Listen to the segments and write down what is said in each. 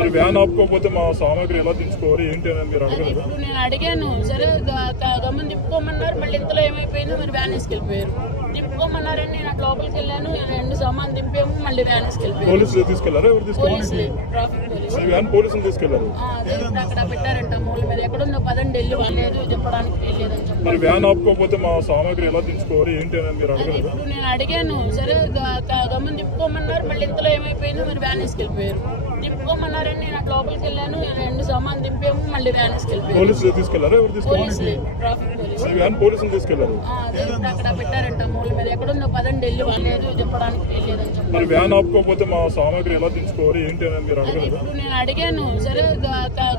మరి వ్యాన్ ఆపుకోకపోతే మా సామాగ్రి ఎలా తెచ్చుకోవాలి ఏంటి అని మీరు అడగలేదు? ఇప్పుడు నేను అడిగాను, సరే గమని తిప్పుకోమన్నారు. మళ్ళీ ఇంతలో ఏమైపోయిందో మరి వ్యాన్ వేసుకెళ్ళిపోయారు. తిప్పుకోమన్నారని నేను అటు లోపలికి వెళ్ళాను. 2 సామాన్లు దింపాము, మళ్ళీ వ్యాన్ వేసుకెళ్ళిపోయారు. పోలీసులు తీసుకెళ్లారా? ఎవరు తీసుకెళ్ళారు? Traffic police. ఈ వ్యాన్ పోలీసులు తీసుకెళ్లారు. అదే ఇప్పుడు అక్కడ పెట్టారంట మూల మీద. ఎక్కడుందో పదండి వెళ్ళి వాళ్ళేదో చెప్పడానికి వెళ్ళలేదని చెప్పారు. మరి వ్యాన్ ఆపుకోకపోతే మా సామాగ్రి ఎలా తెచ్చుకోవాలి ఏంటి అని మీరు అడగలేదు? ఇప్పుడు నేను అడిగాను, సరే గమని తిప్పుకోమన్నారు. మళ్ళీ ఇంతలో ఏమైపోయిందో మరి వ్యాన్ వేసుకెళ్ళిపోయారు. తిప్పుకోమన్నారని నేను అటు లోపలికి వెళ్ళాను. 2 సామాన్లు దింపాము, మళ్ళీ వ్యాన్ వేసుకెళ్ళిపోయారు. పోలీసులు తీసుకెళ్లారా? ఎవరు తీసుకెళ్ళారు? Traffic police. ఈ వ్యాన్ పోలీసులు తీసుకెళ్లారు. అదే ఇప్పుడు అక్కడ పెట్టారంట మూల మీద. ఎక్కడుందో పదండి వెళ్ళి వాళ్ళేదో చెప్పడానికి వెళ్ళలేదని చెప్పారు. మరి వ్యాన్ ఆపుకోకపోతే మా సామాగ్రి ఎలా తెచ్చుకోవాలి ఏంటి అని మీరు అడగలేదు? ఇప్పుడు నేను అడిగాను, సరే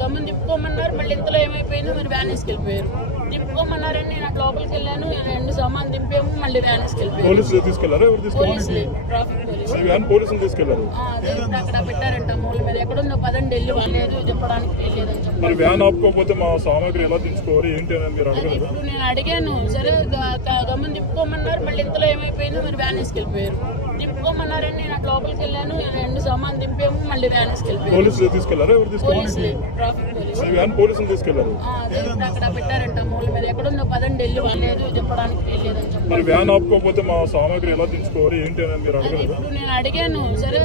గమని తిప్పుకోమన్నారు. మళ్ళీ ఇంతలో ఏమైపోయిందో మరి వ్యాన్ వేసుకెళ్ళిపోయారు. తిప్పుకోమన్నారని నేను అటు లోపలికి వెళ్ళాను. 2 సామాన్లు దింపాము, మళ్ళీ వ్యాన్ వేసుకెళ్ళిపోయారు. పోలీసులు తీసుకెళ్లారా? ఎవరు తీసుకెళ్ళారు? Traffic police. ఈ వ్యాన్ పోలీసులు తీసుకెళ్లారు. అదే ఇప్పుడు అక్కడ పెట్టారంట మూల మీద. ఎక్కడుందో పదండి వెళ్ళి వాళ్ళేదో చెప్పడానికి వెళ్ళలేదని చెప్పారు. మరి వ్యాన్ ఆపుకోకపోతే మా సామాగ్రి ఎలా తెచ్చుకోవాలి ఏంటి అని మీరు అడగలేదు? ఇప్పుడు నేను అడిగాను, సరే గమని తిప్పుకోమన్నారు. మళ్ళీ ఇంతలో ఏమైపోయిందో మరి వ్యాన్ వేసుకెళ్ళిపోయారు. తిప్పుకోమన్నారని నేను అటు లోపలికి వెళ్ళాను. 2 సామాన్లు దింపాము, మళ్ళీ వ్యాన్ వేసుకెళ్ళిపోయారు. పోలీసులు తీసుకెళ్లారా? ఎవరు తీసుకెళ్ళారు? Traffic police. ఈ వ్యాన్ పోలీసులు తీసుకెళ్లారు. అదే ఇప్పుడు అక్కడ పెట్టారంట మూల మీద. ఎక్కడుందో పదండి వెళ్ళి వాళ్ళేదో చెప్పడానికి వెళ్ళలేదని చెప్పారు. మరి వ్యాన్ ఆపుకోకపోతే మా సామాగ్రి ఎలా తెచ్చుకోవాలి ఏంటి అని మీరు అడగలేదు? ఇప్పుడు నేను అడిగాను, సరే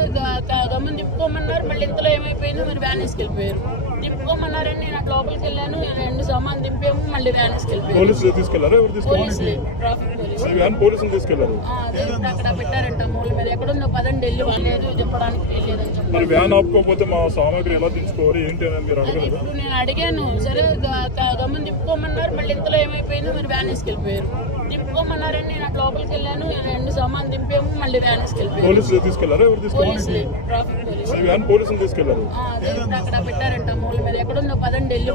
గమని తిప్పుకోమన్నారు. మళ్ళీ ఇంతలో ఏమైపోయిందో మరి వ్యాన్ వేసుకెళ్ళిపోయారు. తిప్పుకోమన్నారని నేను అటు లోపలికి వెళ్ళాను. 2 సామాన్లు దింపాము, మళ్ళీ వ్యాన్ వేసుకెళ్ళిపోయారు. పోలీసులు తీసుకెళ్లారా? ఎవరు తీసుకెళ్ళారు? Traffic police. ఈ వ్యాన్ పోలీసులు తీసుకెళ్లారు. అదే ఇప్పుడు అక్కడ పెట్టారంట మూల మీద. ఎక్కడుందో పదండి వెళ్ళి వాళ్ళేదో చెప్పడానికి వెళ్ళలేదని చెప్పారు. మరి వ్యాన్ ఆపుకోకపోతే మా సామాగ్రి ఎలా తెచ్చుకోవాలి ఏంటి అని మీరు అడగలేదు? ఇప్పుడు నేను అడిగాను, సరే గమని తిప్పుకోమన్నారు. మళ్ళీ ఇంతలో ఏమైపోయిందో మరి వ్యాన్ వేసుకెళ్ళిపోయారు. తిప్పుకోమన్నారని నేను అటు లోపలికి వెళ్ళాను. 2 సామాన్లు దింపాము, మళ్ళీ వ్యాన్ వేసుకెళ్ళిపోయారు. పోలీసులు తీసుకెళ్లారా? ఎవరు తీసుకెళ్ళారు? Traffic police. ఈ వ్యాన్ పోలీసులు తీసుకెళ్లారు. అదే ఇప్పుడు అక్కడ పెట్టారంట మూల మీద. ఎక్కడుందో పదండి వెళ్ళి